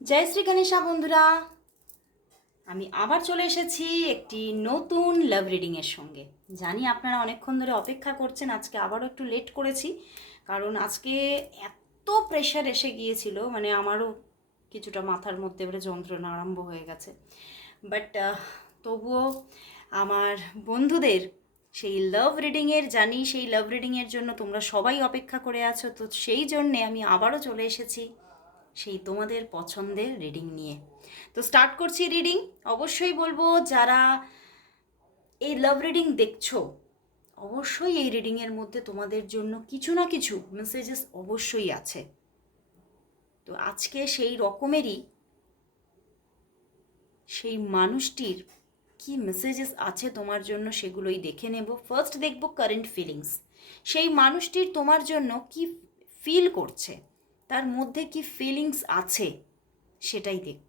জয় শ্রী গণেশা বন্ধুরা। আমি আবার চলে এসেছি একটি নতুন লাভ রিডিংয়ের সঙ্গে। জানি আপনারা অনেকক্ষণ ধরে অপেক্ষা করছেন, আজকে আবারও একটু লেট করেছি, কারণ আজকে এত প্রেশার এসে গিয়েছিল মানে আমারও কিছুটা মাথার মধ্যে এবারে যন্ত্রণা আরম্ভ হয়ে গেছে। বাট তবুও আমার বন্ধুদের সেই লাভ রিডিংয়ের জানি সেই লাভ রিডিংয়ের জন্য তোমরা সবাই অপেক্ষা করে আছো, তো সেই জন্যে আমি আবারও চলে এসেছি। সেই তোমাদের পছন্দের রিডিং নিয়ে। তো স্টার্ট করছি রিডিং অবশ্যই বলব, যারা এই লাভ রিডিং দেখছ, অবশ্যই এই রিডিংয়ের মধ্যে তোমাদের জন্য কিছু না কিছু মেসেজেস অবশ্যই আছে। তো আজকে সেই রকমেরই সেই মানুষটির কি মেসেজেস আছে তোমার জন্য সেগুলোই দেখে নেব। ফার্স্ট দেখব কারেন্ট ফিলিংস সেই মানুষটির তোমার জন্য কি ফিল করছে? তার মধ্যে কি ফিলিংস আছে সেটাই দেখব।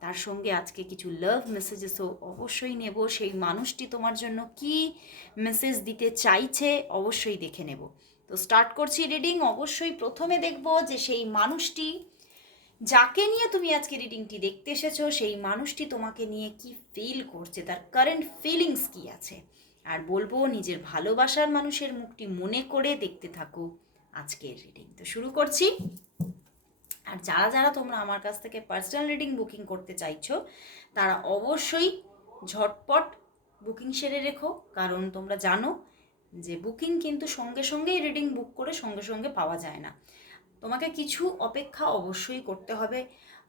তার সঙ্গে আজকে কিছু লাভ মেসেজেসও অবশ্যই নেব। সেই মানুষটি তোমার জন্য কি মেসেজ দিতে চাইছে অবশ্যই দেখে নেব। তো স্টার্ট করছি রিডিং অবশ্যই প্রথমে দেখব যে সেই মানুষটি যাকে নিয়ে তুমি আজকে রিডিংটি দেখতে এসেছ, সেই মানুষটি তোমাকে নিয়ে কি ফিল করছে, তার কারেন্ট ফিলিংস কি আছে? আর বলব, নিজের ভালোবাসার মানুষের মুখটি মনে করে দেখতে থাকো। আজকের রিডিং তো শুরু করছি। আর যারা যারা তোমরা আমার কাছ থেকে পার্সোনাল রিডিং বুকিং করতে চাইছো, তারা অবশ্যই ঝটপট বুকিং সেরে রেখো। কারণ তোমরা জানো যে বুকিং কিন্তু সঙ্গে সঙ্গেই রিডিং বুক করে সঙ্গে সঙ্গে পাওয়া যায় না। তোমাকে কিছু অপেক্ষা অবশ্যই করতে হবে।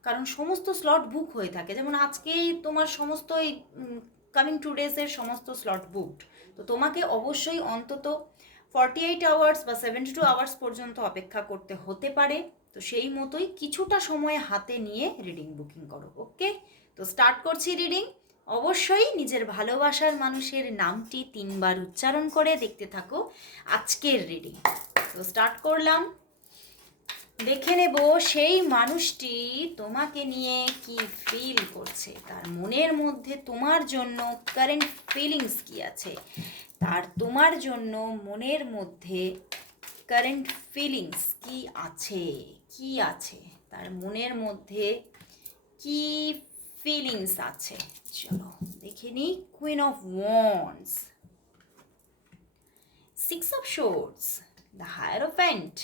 কারণ সমস্ত স্লট বুক হয়ে থাকে। যেমন আজকেই তোমার সমস্ত এই কামিং টু ডেজের সমস্ত স্লট বুকড তো তোমাকে অবশ্যই অন্তত ফর্টি এইট আওয়ার্স বা সেভেন্টি টু আওয়ার্স পর্যন্ত অপেক্ষা করতে হতে পারে। তো সেই মতোই কিছুটা সময় হাতে নিয়ে রিডিং বুকিং করো ওকে তো স্টার্ট করছি রিডিং অবশ্যই নিজের ভালোবাসার মানুষের নামটি তিনবার উচ্চারণ করে দেখতে থাকো আজকের রিডিং তো স্টার্ট করলাম। দেখে নেব সেই মানুষটি তোমাকে নিয়ে কি ফিল করছে। তার মনের মধ্যে তোমার জন্য কারেন্ট ফিলিংস কি আছে? তার তোমার জন্য মনের মধ্যে কারেন্ট ফিলিংস কি আছে? কি আছে? তার মনের মধ্যে কি ফিলিংস আছে? চলো, দেখে নিই queen of wands six of swords the hierophant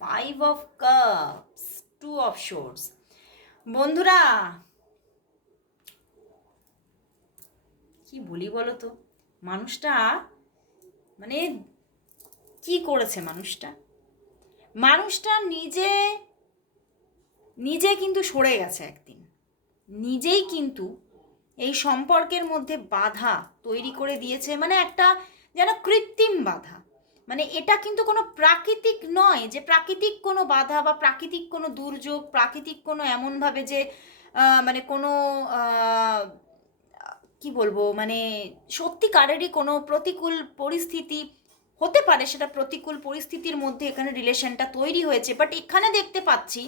five of cups two of swords বন্ধুরা, কি বলি বলো তো? মানুষটা মানে কি করেছে মানুষটা? মানুষটা নিজে নিজে কিন্তু সরে গেছে একদিন। নিজেই কিন্তু এই সম্পর্কের মধ্যে বাধা তৈরি করে দিয়েছে মানে একটা যেন কৃত্রিম বাধা। মানে এটা কিন্তু কোনো প্রাকৃতিক নয় যে প্রাকৃতিক কোনো বাধা বা প্রাকৃতিক কোনো দুর্যোগ, প্রাকৃতিক কোনো এমনভাবে যে মানে কোনো কি বলব মানে সত্যিকারেরই কোনো প্রতিকূল পরিস্থিতি হতে পারে, সেটা প্রতিকূল পরিস্থিতির মধ্যে এখানে রিলেশনটা তৈরি হয়েছে। বাট এখানে দেখতে পাচ্ছি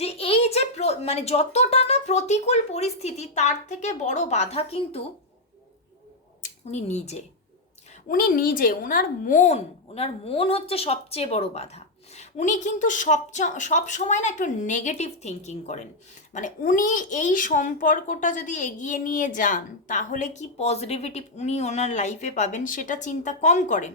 যে এই যে মানে যতটা না প্রতিকূল পরিস্থিতি, তার থেকে বড় বাধা কিন্তু উনি নিজে। উনি নিজে ওনার মন ওনার মন হচ্ছে সবচেয়ে বড় বাধা। উনি কিন্তু সব সময় না একটু নেগেটিভ থিঙ্কিং করেন। মানে উনি এই সম্পর্কটা যদি এগিয়ে নিয়ে যান, তাহলে কি পজিটিভিটি উনি ওনার লাইফে পাবেন সেটা চিন্তা কম করেন।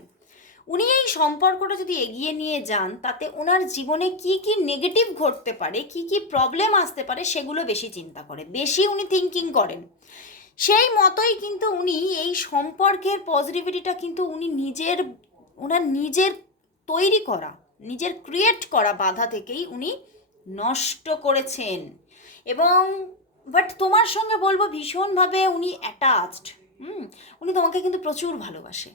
উনি এই সম্পর্কটা যদি এগিয়ে নিয়ে যান, তাতে ওনার জীবনে কি কি নেগেটিভ ঘটতে পারে, কি কি প্রবলেম আসতে পারে, সেগুলো বেশি চিন্তা করে, বেশি উনি থিঙ্কিং করেন। সেই মতোই কিন্তু উনি এই সম্পর্কের পজিটিভিটিটা কিন্তু উনি নিজের, ওনার নিজের তৈরি করা। নিজের ক্রিয়েট করা বাধা থেকেই উনি নষ্ট করেছেন। এবং বাট তোমার সঙ্গে বলব ভীষণভাবে উনি অ্যাটাচড হুম? উনি তোমাকে কিন্তু প্রচুর ভালোবাসে।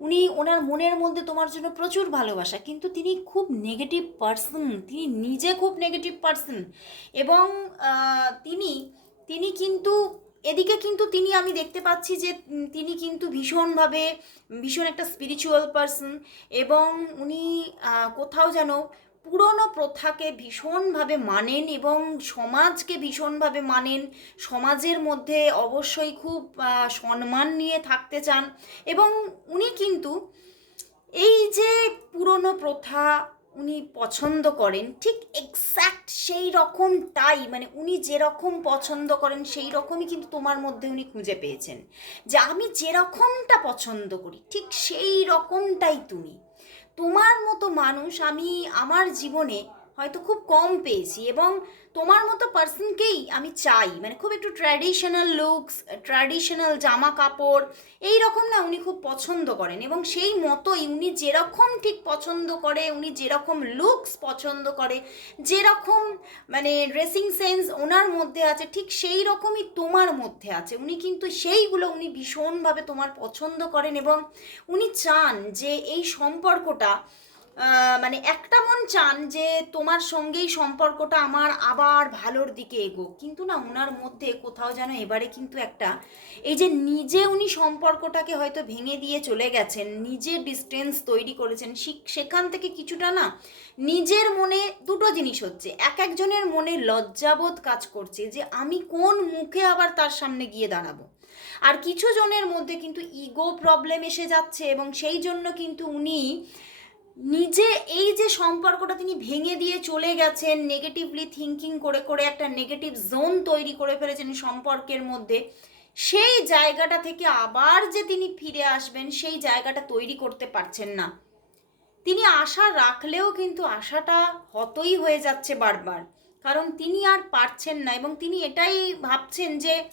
উনি ওনার মনের মধ্যে তোমার জন্য প্রচুর ভালোবাসা, কিন্তু তিনি খুব নেগেটিভ পার্সন তিনি নিজে খুব নেগেটিভ পার্সন এবং তিনি তিনি কিন্তু এদিকে কিন্তু তিনি, আমি দেখতে পাচ্ছি যে তিনি কিন্তু ভীষণভাবে, ভীষণ একটা স্পিরিচুয়াল পার্সন এবং উনি কোথাও যেন পুরনো প্রথাকে ভীষণভাবে মানেন এবং সমাজকে ভীষণভাবে মানেন। সমাজের মধ্যে অবশ্যই খুব সম্মান নিয়ে থাকতে চান এবং উনি কিন্তু এই যে পুরনো প্রথা উনি পছন্দ করেন, ঠিক এক্স্যাক্ট সেই রকমটাই মানে উনি যেরকম পছন্দ করেন সেই রকমই কিন্তু তোমার মধ্যে উনি খুঁজে পেয়েছেন। যে আমি যেরকমটা পছন্দ করি, ঠিক সেই রকমটাই তুমি। তোমার মতো মানুষ আমি আমার জীবনে হয়তো খুব কম পেয়েছি এবং তোমার মতো পার্সনকেই আমি চাই। মানে খুব একটু ট্র্যাডিশনাল লুকস ট্র্যাডিশনাল জামা কাপড়, এই রকম না উনি খুব পছন্দ করেন এবং সেই মতোই উনি যেরকম ঠিক পছন্দ করে, উনি যেরকম লুকস পছন্দ করে, যেরকম মানে ড্রেসিং সেন্স ওনার মধ্যে আছে, ঠিক সেই রকমই তোমার মধ্যে আছে। উনি কিন্তু সেইগুলো উনি ভীষণভাবে তোমার পছন্দ করেন এবং উনি চান যে এই সম্পর্কটা মানে একটা মন চান যে তোমার সঙ্গেই সম্পর্কটা আমার আবার ভালোর দিকে এগো। কিন্তু না ওনার মধ্যে কোথাও যেন এবারে কিন্তু একটা এই যে নিজে উনি সম্পর্কটাকে হয়তো ভেঙে দিয়ে চলে গেছেন, নিজে ডিস্টেন্স তৈরি করেছেন সেখান থেকে কিছুটা না নিজের মনে দুটো জিনিস হচ্ছে। এক একজনের মনে লজ্জাবোধ কাজ করছে যে আমি কোন মুখে আবার তার সামনে গিয়ে দাঁড়াবো। আর কিছু জনের মধ্যে কিন্তু ইগো প্রবলেম এসে যাচ্ছে এবং সেই জন্য কিন্তু উনি নিজে এই যে সম্পর্কটা তিনি ভেঙে দিয়ে চলে গেছেন নেগেটিভলি থিঙ্কিং করে করে একটা নেগেটিভ জোন তৈরি করে ফেলেছেন সম্পর্কের মধ্যে, সেই জায়গাটা থেকে আবার যে তিনি ফিরে আসবেন, সেই জায়গাটা তৈরি করতে পারছেন না। তিনি আশা রাখলেও কিন্তু আশাটা হতই হয়ে যাচ্ছে বারবার। কারণ তিনি আর পারছেন না এবং তিনি এটাই ভাবছেন যে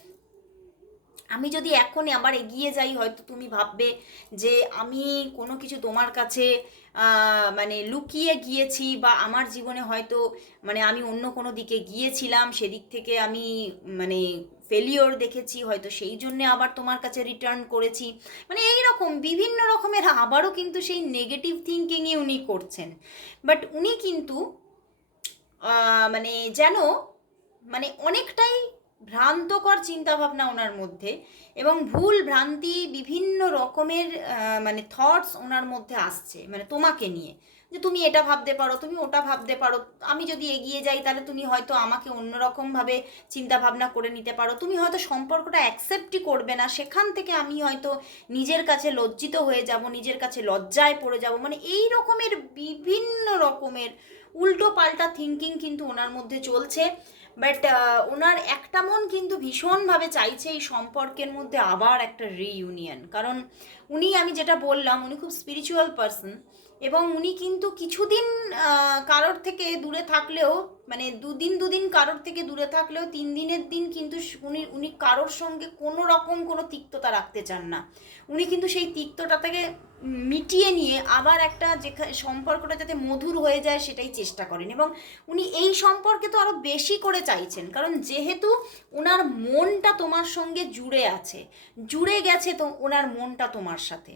আমি যদি এখনই আবার এগিয়ে যাই, হয়তো তুমি ভাববে যে আমি কোনো কিছু তোমার কাছে মানে লুকিয়ে গিয়েছি বা আমার জীবনে হয়তো মানে আমি অন্য কোনো দিকে গিয়েছিলাম, সেদিক থেকে আমি মানে ফেলিওর দেখেছি, হয়তো সেই জন্যে আবার তোমার কাছে রিটার্ন করেছি। মানে এই রকম বিভিন্ন রকমের আবারও কিন্তু সেই নেগেটিভ থিঙ্কিংই উনি করছেন। বাট উনি কিন্তু মানে যেন মানে অনেকটাই ভ্রান্তকর চিন্তাভাবনা ওনার মধ্যে এবং ভুল ভ্রান্তি বিভিন্ন রকমের মানে থটস ওনার মধ্যে আসছে মানে তোমাকে নিয়ে। যে তুমি এটা ভাবতে পারো, তুমি ওটা ভাবতে পারো, আমি যদি এগিয়ে যাই তাহলে তুমি হয়তো আমাকে অন্যরকমভাবে চিন্তা ভাবনা করে নিতে পারো। তুমি হয়তো সম্পর্কটা অ্যাকসেপ্টই করবে না, সেখান থেকে আমি হয়তো নিজের কাছে লজ্জিত হয়ে যাব, নিজের কাছে লজ্জায় পড়ে যাব। মানে এই রকমের বিভিন্ন রকমের উল্টো পাল্টা থিঙ্কিং কিন্তু ওনার মধ্যে চলছে। বাট ওনার একটা মন কিন্তু ভীষণভাবে চাইছে এই সম্পর্কের মধ্যে আবার একটা রিইউনিয়ন কারণ উনি, আমি যেটা বললাম, উনি খুব স্পিরিচুয়াল পারসন এবং উনি কিন্তু কিছুদিন কারোর থেকে দূরে থাকলেও মানে দুদিন দুদিন কারোর থেকে দূরে থাকলেও তিন দিনের দিন কিন্তু উনি উনি কারোর সঙ্গে কোনো রকম কোনো তিক্ততা রাখতে চান না। উনি কিন্তু সেই তিক্তটা থেকে মিটিয়ে নিয়ে আবার একটা যেখানে সম্পর্কটা যাতে মধুর হয়ে যায় সেটাই চেষ্টা করেন এবং উনি এই সম্পর্কে তো আরও বেশি করে চাইছেন। কারণ যেহেতু ওনার মনটা তোমার সঙ্গে জুড়ে আছে, জুড়ে গেছে তো ওনার মনটা তোমার সাথে।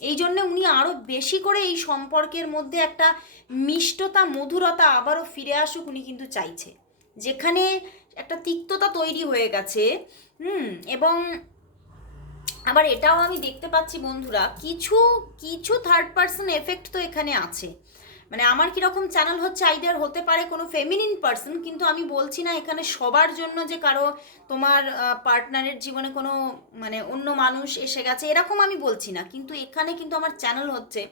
এই জন্যে উনি আরও বেশি করে এই সম্পর্কের মধ্যে একটা মিষ্টতা, মধুরতা আবারও ফিরে আসুক উনি কিন্তু চাইছে। যেখানে একটা তিক্ততা তৈরি হয়ে গেছে, হুম, এবং আবার এটাও আমি দেখতে পাচ্ছি বন্ধুরা, কিছু কিছু থার্ড পার্সন এফেক্ট তো এখানে আছে। মানে আমার কীরকম চ্যানেল হচ্ছে আইডিয়ার হতে পারে কোনো ফেমিনিন পার্সন কিন্তু আমি বলছি না এখানে সবার জন্য যে কারও তোমার পার্টনারের জীবনে কোনো মানে অন্য মানুষ এসে গেছে, এরকম আমি বলছি না। কিন্তু এখানে কিন্তু আমার চ্যানেল হচ্ছে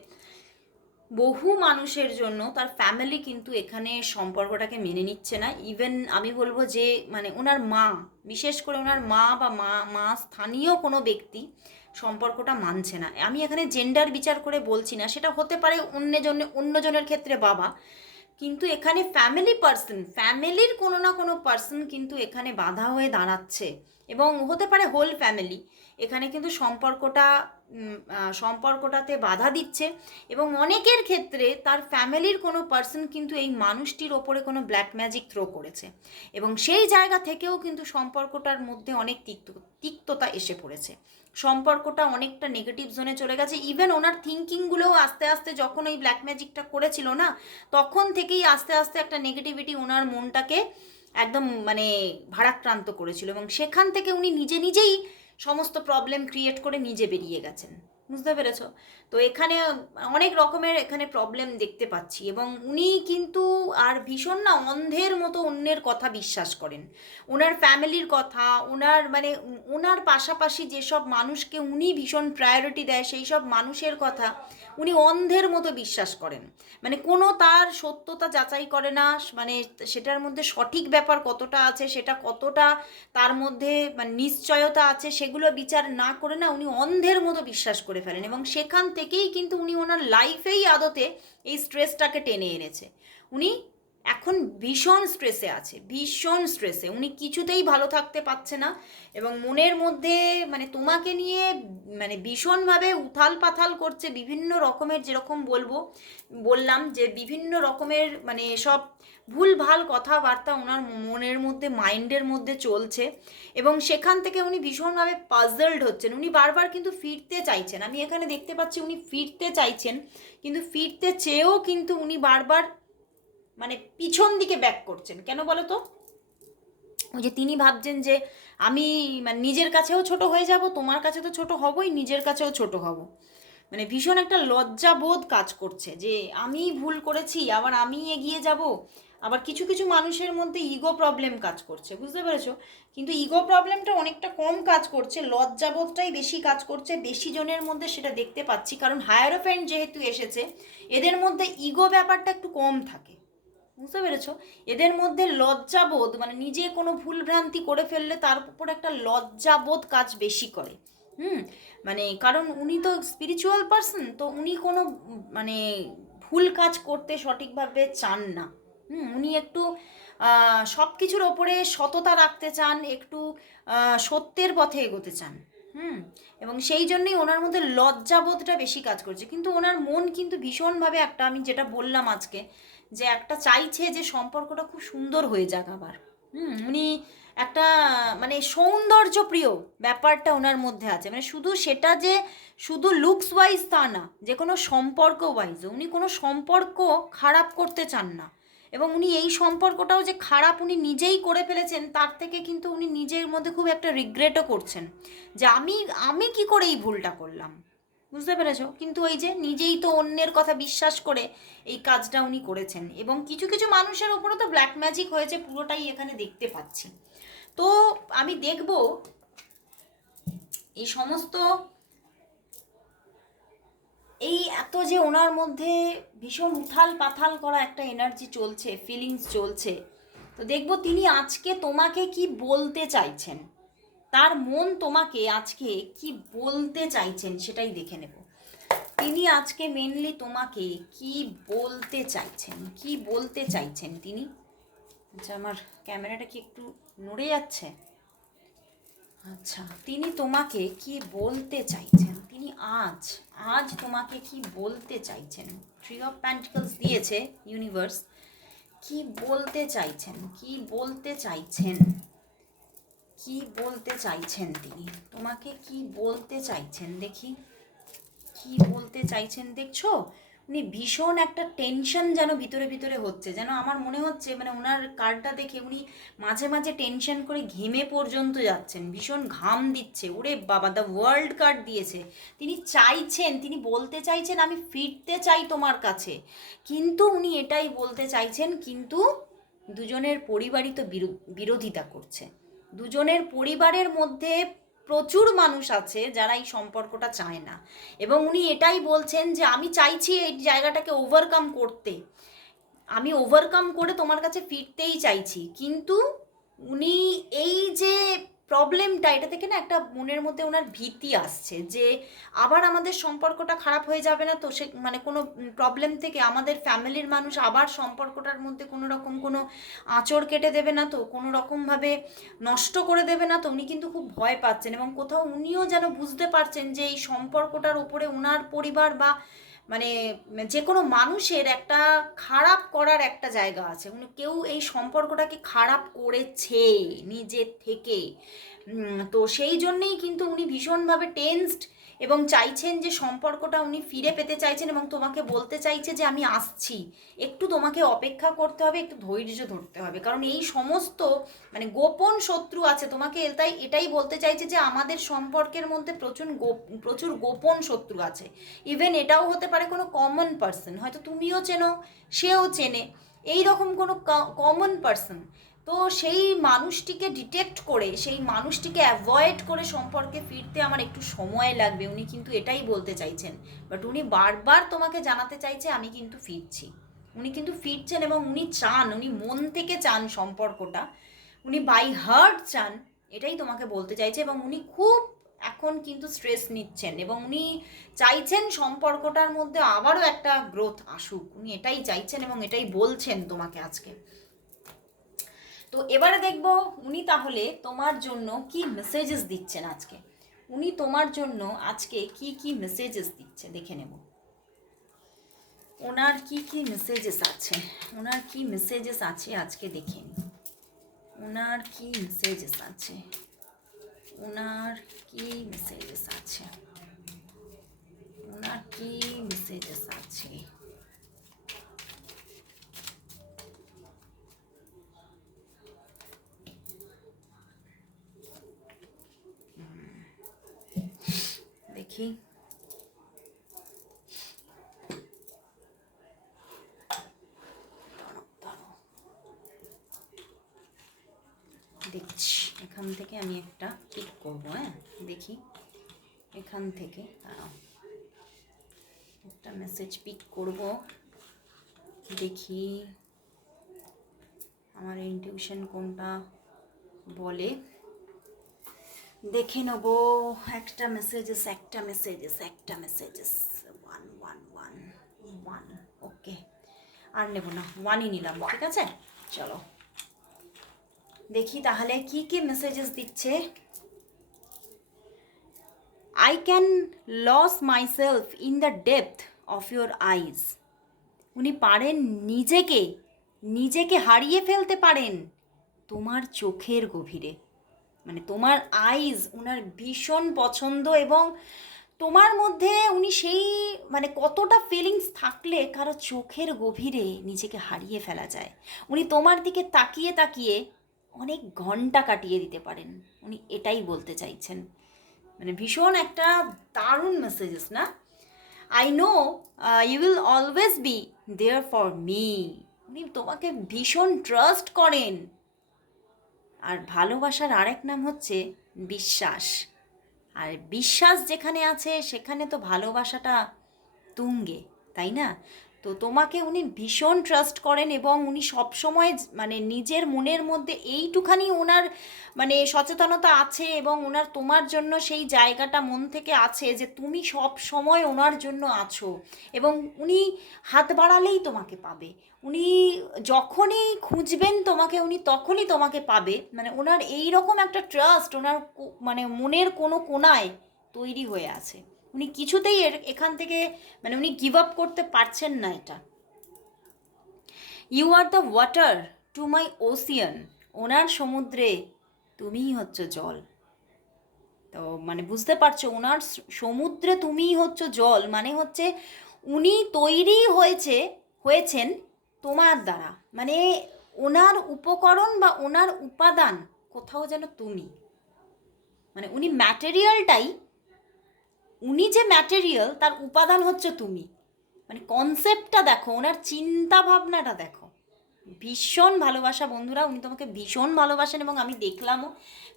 বহু মানুষের জন্য, তার ফ্যামিলি কিন্তু এখানে সম্পর্কটাকে মেনে নিচ্ছে না। ইভেন আমি বলব যে মানে ওনার মা, বিশেষ করে ওনার মা বা মা মা স্থানীয় কোনো ব্যক্তি সম্পর্কটা মানছে না। আমি এখানে জেন্ডার বিচার করে বলছি না, সেটা হতে পারে অন্যজন অন্যজনের ক্ষেত্রে বাবা, কিন্তু এখানে ফ্যামিলি পার্সন ফ্যামিলির কোনো না কোনো পার্সন কিন্তু এখানে বাধা হয়ে দাঁড়াচ্ছে। এবং হতে পারে হোল ফ্যামিলি এখানে কিন্তু সম্পর্কটা সম্পর্কটাতে বাধা দিচ্ছে। এবং অনেকের ক্ষেত্রে তার ফ্যামিলির কোনো পার্সন কিন্তু এই মানুষটির ওপরে কোনো ব্ল্যাক ম্যাজিক থ্রো করেছে। এবং সেই জায়গা থেকেও কিন্তু সম্পর্কটার মধ্যে অনেক তিক্ত, তিক্ততা এসে পড়েছে। সম্পর্কটা অনেকটা নেগেটিভ জোনে চলে গেছে। ইভেন ওনার থিঙ্কিংগুলোও আস্তে আস্তে যখন ওই ব্ল্যাক ম্যাজিকটা করেছিল না, তখন থেকেই আস্তে আস্তে একটা নেগেটিভিটি ওনার মনটাকে একদম মানে ভারাক্রান্ত করেছিল এবং সেখান থেকে উনি নিজে নিজেই সমস্ত প্রবলেম ক্রিয়েট করে নিজে বেরিয়ে গেছেন। বুঝতে পেরেছ? তো এখানে, অনেক রকমের এখানে প্রবলেম দেখতে পাচ্ছি এবং উনি কিন্তু আর ভীষণ না অন্ধের মতো অন্যের কথা বিশ্বাস করেন। ওনার ফ্যামিলির কথা ওনার মানে ওনার পাশাপাশি যেসব মানুষকে উনি ভীষণ প্রায়োরিটি দেয়, সেই সব মানুষের কথা উনি অন্ধের মতো বিশ্বাস করেন। মানে কোনো তার সত্যতা যাচাই করে না মানে সেটার মধ্যে সঠিক ব্যাপার কতটা আছে, সেটা কতটা তার মধ্যে মানে নিশ্চয়তা আছে, সেগুলো বিচার না করে না উনি অন্ধের মতো বিশ্বাস করে ফেলেন এবং সেখান থেকেই কিন্তু উনি ওনার লাইফেই আদতে এই স্ট্রেসটাকে টেনে এনেছে। উনি এখন ভীষণ স্ট্রেসে আছে, ভীষণ স্ট্রেসে। উনি কিছুতেই ভালো থাকতে পারছে না এবং মনের মধ্যে মানে তোমাকে নিয়ে মানে ভীষণভাবে উথাল পাথাল করছে বিভিন্ন রকমের, যেরকম বলব, বললাম যে বিভিন্ন রকমের মানে সব ভুল ভালো কথাবার্তা ওনার মনের মধ্যে, মাইন্ডের মধ্যে চলছে এবং সেখান থেকে উনি ভীষণভাবে পাজলড হচ্ছেন। উনি বারবার কিন্তু ফিরতে চাইছেন। আমি এখানে দেখতে পাচ্ছি উনি ফিরতে চাইছেন, কিন্তু ফিরতে চেয়েও কিন্তু উনি বারবার মানে পিছন দিকে ব্যাক করছেন। কেন বলো তো? ওই যে তিনি ভাবছেন যে আমি মানে নিজের কাছেও ছোট হয়ে যাব, তোমার কাছে তো ছোট হবই, নিজের কাছেও ছোট হব। মানে ভীষণ একটা লজ্জাবোধ কাজ করছে যে আমি ভুল করেছি, আবার আমি এগিয়ে যাব। আবার কিছু কিছু মানুষের মধ্যে ইগো প্রবলেম কাজ করছে, বুঝতে পেরেছ? কিন্তু ইগো প্রবলেমটা অনেকটা কম কাজ করছে, লজ্জাবোধটাই বেশি কাজ করছে, বেশি জনের মধ্যে সেটা দেখতে পাচ্ছি, কারণ হায়ারোফ্যান্ট যেহেতু এসেছে, এদের মধ্যে ইগো ব্যাপারটা একটু কম থাকে, বুঝতে পেরেছ? এদের মধ্যে লজ্জাবোধ মানে নিজে কোনো ভুল ভ্রান্তি করে ফেললে তার উপর একটা লজ্জাবোধ কাজ বেশি করে, হুম? মানে কারণ উনি তো স্পিরিচুয়াল পার্সন তো উনি কোনো মানে ভুল কাজ করতে সঠিকভাবে চান না। হুম, উনি একটু সব কিছুর ওপরে সততা রাখতে চান, একটু সত্যের পথে এগোতে চান, হুম? এবং সেই জন্যই ওনার মধ্যে লজ্জাবোধটা বেশি কাজ করছে। কিন্তু ওনার মন কিন্তু ভীষণভাবে একটা, আমি যেটা বললাম আজকে, যে একটা চাইছে যে সম্পর্কটা খুব সুন্দর হয়ে যাক আবার, হুম? উনি একটা মানে সৌন্দর্য প্রিয় ব্যাপারটা ওনার মধ্যে আছে। মানে শুধু সেটা যে, শুধু লুকস ওয়াইজ তা না, যে কোনো সম্পর্ক ওয়াইজ উনি কোনো সম্পর্ক খারাপ করতে চান না। এবং উনি এই সম্পর্কটাও যে খারাপ উনি নিজেই করে ফেলেছেন, তার থেকে কিন্তু উনি নিজের মধ্যে খুব একটা রিগ্রেটও করছেন যে আমি আমি কি করে এই ভুলটা করলাম? বুঝতে পেরেছ? কিন্তু ওই যে নিজেই তো অন্যের কথা বিশ্বাস করে এই কাজটা উনি করেছেন এবং কিছু কিছু মানুষের উপরে তো ব্ল্যাক ম্যাজিক হয়েছে, পুরোটাই এখানে দেখতে পাচ্ছি। তো আমি দেখব এই সমস্ত এই এত যে ওনার মধ্যে ভীষণ উথাল পাথাল করা একটা এনার্জি চলছে ফিলিংস চলছে, তো দেখব তিনি আজকে তোমাকে কি বলতে চাইছেন? তার মন তোমাকে আজকে কি বলতে চাইছেন সেটাই দেখে নেব। তিনি আজকে মেনলি তোমাকে কি বলতে চাইছেন? কি বলতে চাইছেন তিনি? আচ্ছা আমার ক্যামেরাটা কি একটু নড়ে যাচ্ছে? আচ্ছা তিনি তোমাকে কি বলতে চাইছেন? তিনি আজ আজ তোমাকে কি বলতে চাইছেন? থ্রি অফ প্যান্টিকলস দিয়েছে ইউনিভার্স কি বলতে চাইছেন? কি বলতে চাইছেন? কি বলতে চাইছেন তিনি? তোমাকে কি বলতে চাইছেন দেখি? কি বলতে চাইছেন দেখছ? উনি ভীষণ একটা টেনশন যেন ভিতরে ভিতরে হচ্ছে, যেন আমার মনে হচ্ছে মানে ওনার কার্ডটা দেখে উনি মাঝে মাঝে টেনশন করে ঘেমে পর্যন্ত যাচ্ছেন, ভীষণ ঘাম দিচ্ছে, ওরে বাবা দ্য ওয়ার্ল্ড কার্ড দিয়েছে। তিনি চাইছেন, তিনি বলতে চাইছেন আমি ফিরতে চাই তোমার কাছে, কিন্তু উনি এটাই বলতে চাইছেন, কিন্তু দুজনের পরিবারই তো বিরোধিতা করছে। দুজনের পরিবারের মধ্যে প্রচুর মানুষ আছে যারা এই সম্পর্কটা চায় না। এবং উনি এটাই বলছেন যে, আমি চাইছি এই জায়গাটাকে ওভারকাম করতে। আমি ওভারকাম করে তোমার কাছে ফিরতেই চাইছি। কিন্তু উনি এই যে প্রবলেমটা এটা থেকে না একটা মনের মধ্যে ওনার ভীতি আসছে যে আবার আমাদের সম্পর্কটা খারাপ হয়ে যাবে না তো সে মানে কোনো প্রবলেম থেকে আমাদের ফ্যামিলির মানুষ আবার সম্পর্কটার মধ্যে কোনো রকম কোনো আঁচড় কেটে দেবে না তো, কোনো রকমভাবে নষ্ট করে দেবে না তো উনি কিন্তু খুব ভয় পাচ্ছেন এবং কোথাও উনিও যেন বুঝতে পারছেন যে এই সম্পর্কটার ওপরে ওনার পরিবার বা মানে যে কোনো মানুষের একটা খারাপ করার একটা জায়গা আছে। মানে কেউ এই সম্পর্কটাকে খারাপ করেছে নিজের থেকে। তো সেই জন্যেই কিন্তু উনি ভীষণভাবে টেন্সড এবং চাইছেন যে সম্পর্কটা উনি ফিরে পেতে চাইছেন এবং তোমাকে বলতে চাইছে যে আমি আসছি। একটু তোমাকে অপেক্ষা করতে হবে, একটু ধৈর্য ধরতে হবে। কারণ এই সমস্ত মানে গোপন শত্রু আছে তোমাকে তাই এটাই বলতে চাইছে যে আমাদের সম্পর্কের মধ্যে প্রচুর প্রচুর গোপন শত্রু আছে। ইভেন এটাও হতে পারে কোনো কমন পার্সন হয়তো তুমিও চেনো, সেও চেনে। এই রকম কোনো কমন পার্সন তো সেই মানুষটিকে ডিটেক্ট করে, সেই মানুষটিকে অ্যাভয়েড করে সম্পর্কে ফিরতে আমার একটু সময় লাগবে। উনি কিন্তু এটাই বলতে চাইছেন। বাট উনি বারবার তোমাকে জানাতে চাইছে, আমি কিন্তু ফিরছি। উনি কিন্তু ফিরছেন এবং উনি চান, উনি মন থেকে চান সম্পর্কটা। উনি বাই হার্ট চান, এটাই তোমাকে বলতে চাইছে এবং উনি খুব এখন কিন্তু স্ট্রেস নিচ্ছেন এবং উনি চাইছেন সম্পর্কটার মধ্যে আবারও একটা গ্রোথ আসুক। উনি এটাই চাইছেন এবং এটাই বলছেন তোমাকে আজকে। তো এবারে দেখব উনি তাহলে তোমার জন্য কি মেসেজেস দিচ্ছেন আজকে। উনি তোমার জন্য আজকে কি কি মেসেজেস দিচ্ছে দেখে নেব। ওনার কি কি মেসেজেস আছে? ওনার কি মেসেজেস আছে আজকে দেখে নিই ওনার কি মেসেজেস আছে? ওনার কি মেসেজেস আছে? ওনার কি মেসেজেস আছে? দেখি। দেখছি, এখান থেকে আমি একটা পিক করব হ্যাঁ? দেখি, এখান থেকে একটা মেসেজ পিক করব, দেখি আমার ইনটিউশন কোনটা বলে। দেখে নেব। একটা মেসেজেস একটা মেসেজেস একটা messages one one one one okay আর নেব না ওয়ানই নিলাম, ঠিক আছে? চলো। দেখি তাহলে কি কি মেসেজেস দিচ্ছে। I can lose myself in the depth of your eyes উনি পারেন নিজেকে নিজেকে হারিয়ে ফেলতে পারেন তোমার চোখের গভীরে। মানে তোমার আইজ ওনার ভীষণ পছন্দ এবং তোমার মধ্যে উনি সেই মানে কতটা ফিলিংস থাকলে কারও চোখের গভীরে নিজেকে হারিয়ে ফেলা যায়। উনি তোমার দিকে তাকিয়ে তাকিয়ে অনেক ঘণ্টা কাটিয়ে দিতে পারেন। উনি এটাই বলতে চাইছেন। মানে ভীষণ একটা দারুণ মেসেজেস না? I know you will always be there for me উনি তোমাকে ভীষণ ট্রাস্ট করেন। আর ভালোবাসার আরেক নাম হচ্ছে বিশ্বাস। আর বিশ্বাস যেখানে আছে, সেখানে তো ভালোবাসাটা তুঙ্গে, তাই না? তো তোমাকে উনি ভীষণ ট্রাস্ট করেন এবং উনি সবসময় মানে নিজের মনের মধ্যে এইটুখানি ওনার মানে সচেতনতা আছে এবং ওনার তোমার জন্য সেই জায়গাটা মন থেকে আছে যে তুমি সব সময় ওনার জন্য আছো এবং উনি হাত বাড়ালেই তোমাকে পাবে। উনি যখনই খুঁজবেন তোমাকে, উনি তখনই তোমাকে পাবে। মানে ওনার এই রকম একটা ট্রাস্ট ওনার মানে মনের কোনো কোনায় তৈরি হয়ে আছে। উনি কিছুতেই এর, এখান থেকে মানে উনি গিভ আপ করতে পারছেন না এটা। You are the water to my ocean ওনার সমুদ্রে তুমিই হচ্ছে জল। তো মানে বুঝতে পারছ, ওনার সমুদ্রে তুমিই হচ্ছে জল মানে হচ্ছে উনি তৈরি হয়েছে, হয়েছেন তোমার দ্বারা। মানে ওনার উপকরণ বা ওনার উপাদান, কোথাও যেন তুমি। মানে উনি ম্যাটেরিয়ালটাই উনি যে ম্যাটেরিয়াল তার উপাদান হচ্ছে তুমি। মানে কনসেপ্টটা দেখো, ওনার চিন্তা ভাবনাটা দেখো। ভীষণ ভালোবাসা বন্ধুরা, উনি তোমাকে ভীষণ ভালোবাসেন এবং আমি দেখলামও।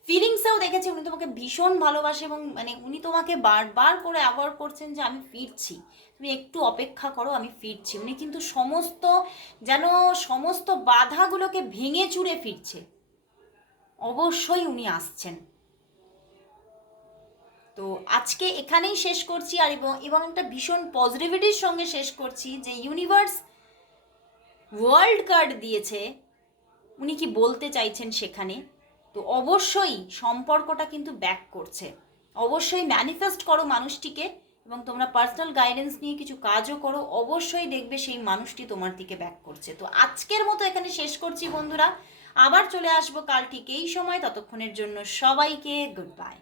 ফিলিংসেও দেখেছি, উনি তোমাকে ভীষণ ভালোবাসে এবং মানে উনি তোমাকে বারবার করে অ্যাভয়েড করছেন যে আমি ফিরছি। তুমি একটু অপেক্ষা করো, আমি ফিরছি। উনি কিন্তু সমস্ত, যেন সমস্ত বাধাগুলোকে ভেঙে চুরে ফিরছে। অবশ্যই উনি আসছেন। তো আজকে এখানেই শেষ করছি আর এবং এবং একটা ভীষণ পজিটিভিটির সঙ্গে শেষ করছি যে ইউনিভার্স ওয়ার্ল্ড কার্ড দিয়েছে। উনি কি বলতে চাইছেন সেখানে? তো অবশ্যই সম্পর্কটা কিন্তু ব্যাক করছে। অবশ্যই ম্যানিফেস্ট করো মানুষটিকে এবং তোমরা পার্সোনাল গাইডেন্স নিয়ে কিছু কাজও করো। অবশ্যই দেখবে সেই মানুষটি তোমার দিকে ব্যাক করছে। তো আজকের মতো এখানে শেষ করছি বন্ধুরা। আবার চলে আসব কাল ঠিক এই সময়। ততক্ষণের জন্য সবাইকে গুড বাই